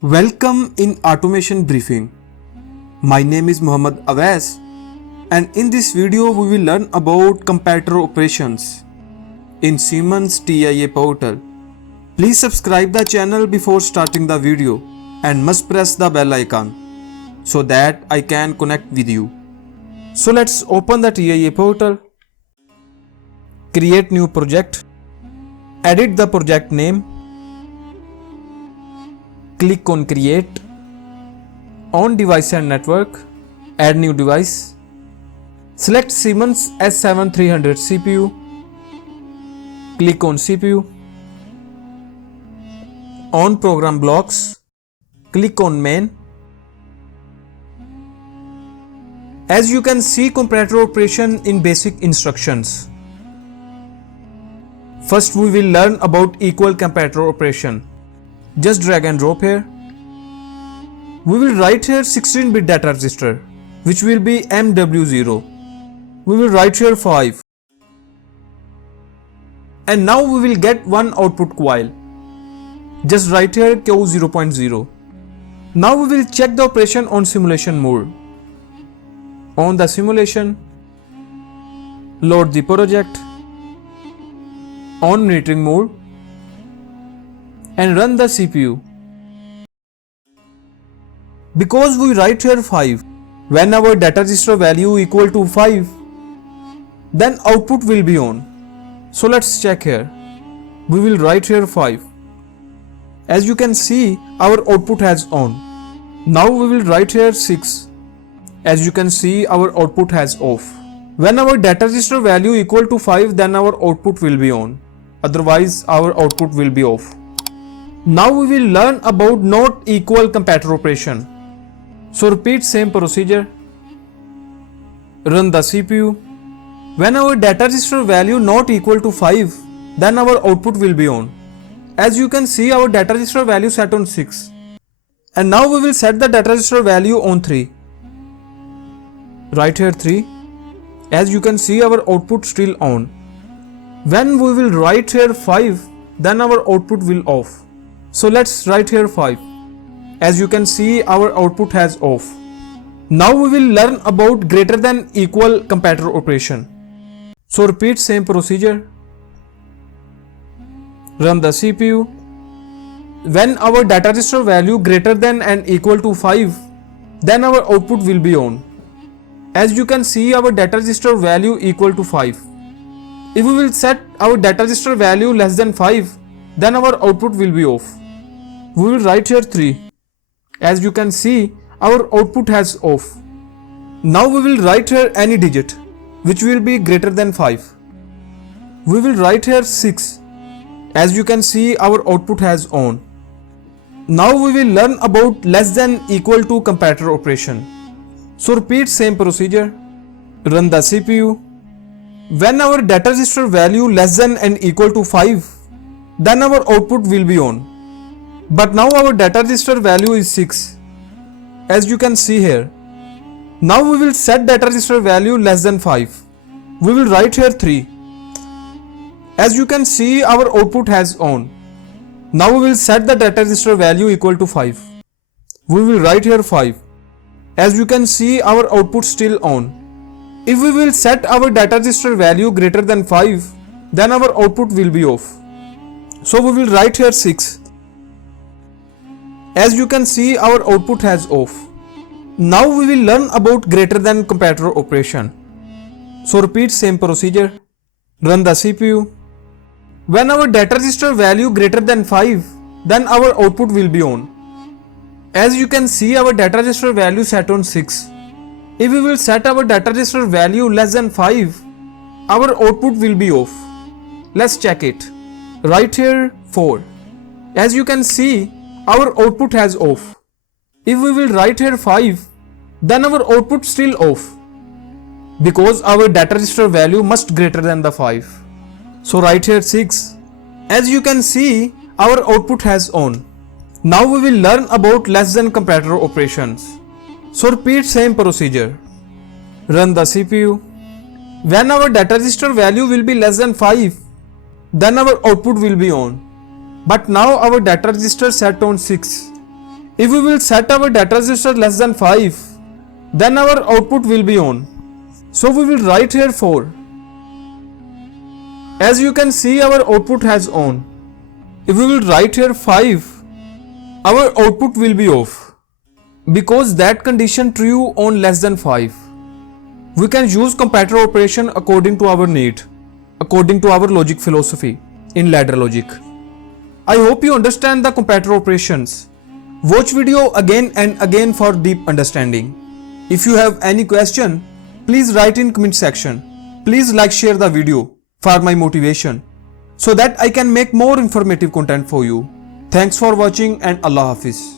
Welcome in Automation Briefing. My name is Muhammad Awais, and in this video we will learn about comparator operations in Siemens TIA portal. Please subscribe the channel before starting the video and must press the bell icon so that I can connect with you. So let's open the TIA portal, create new project, edit the project name, click on create, on device and network, add new device, select Siemens S7300 CPU, click on CPU, on program blocks, click on main. As you can see, comparator operation in basic instructions. First we will learn about equal comparator operation. Just drag and drop here. We will write here 16-bit data register, which will be MW0. We will write here 5. And now we will get one output coil. Just write here Q0.0. Now we will check the operation on simulation mode. On the simulation, load the project, on monitoring mode, and run the CPU. Because we write here 5, when our data register value equal to 5, then output will be on. So let's check here. We will write here 5. As you can see, our output has on. Now we will write here 6. As you can see, our output has off. When our data register value equal to 5, then our output will be on. Otherwise, our output will be off. Now we will learn about not equal comparator operation. So repeat same procedure. Run the CPU. When our data register value not equal to 5, then our output will be on. As you can see, our data register value set on 6. And now we will set the data register value on 3. Write here 3. As you can see, our output still on. When we will write here 5, then our output will off. So let's write here 5. As you can see, our output has off. Now we will learn about greater than equal comparator operation. So repeat same procedure. Run the CPU. When our data register value greater than and equal to 5, then our output will be on. As you can see, our data register value equal to 5. If we will set our data register value less than 5, then our output will be off. We will write here 3. As you can see, our output has off. Now we will write here any digit which will be greater than 5. We will write here 6. As you can see, our output has on. Now we will learn about less than equal to comparator operation. So repeat same procedure. Run the CPU. When our data register value less than and equal to 5, then our output will be on. But now our data register value is 6. As you can see here. Now we will set data register value less than 5. We will write here 3. As you can see, our output has on. Now we will set the data register value equal to 5. We will write here 5. As you can see, our output still on. If we will set our data register value greater than 5, then our output will be off. So we will write here 6. As you can see, our output has off. Now we will learn about greater than comparator operation. So repeat same procedure. Run the CPU. When our data register value greater than 5, then our output will be on. As you can see, our data register value set on 6. If we will set our data register value less than 5, our output will be off. Let's check it. Write here 4. As you can see, our output has off. If we will write here 5, then our output still off. Because our data register value must greater than the 5. So write here 6. As you can see, our output has on. Now we will learn about less than comparator operations. So repeat same procedure. Run the CPU. When our data register value will be less than 5, then our output will be on. But now our data register set on 6. If we will set our data register less than 5, then our output will be on. So we will write here 4. As you can see, our output has on. If we will write here 5, our output will be off. Because that condition true on less than 5. We can use comparator operation according to our need, according to our logic philosophy in ladder logic. I hope you understand the comparator operations. Watch video again and again for deep understanding. If you have any question, please write in comment section. Please like, share the video for my motivation so that I can make more informative content for you. Thanks for watching and Allah Hafiz.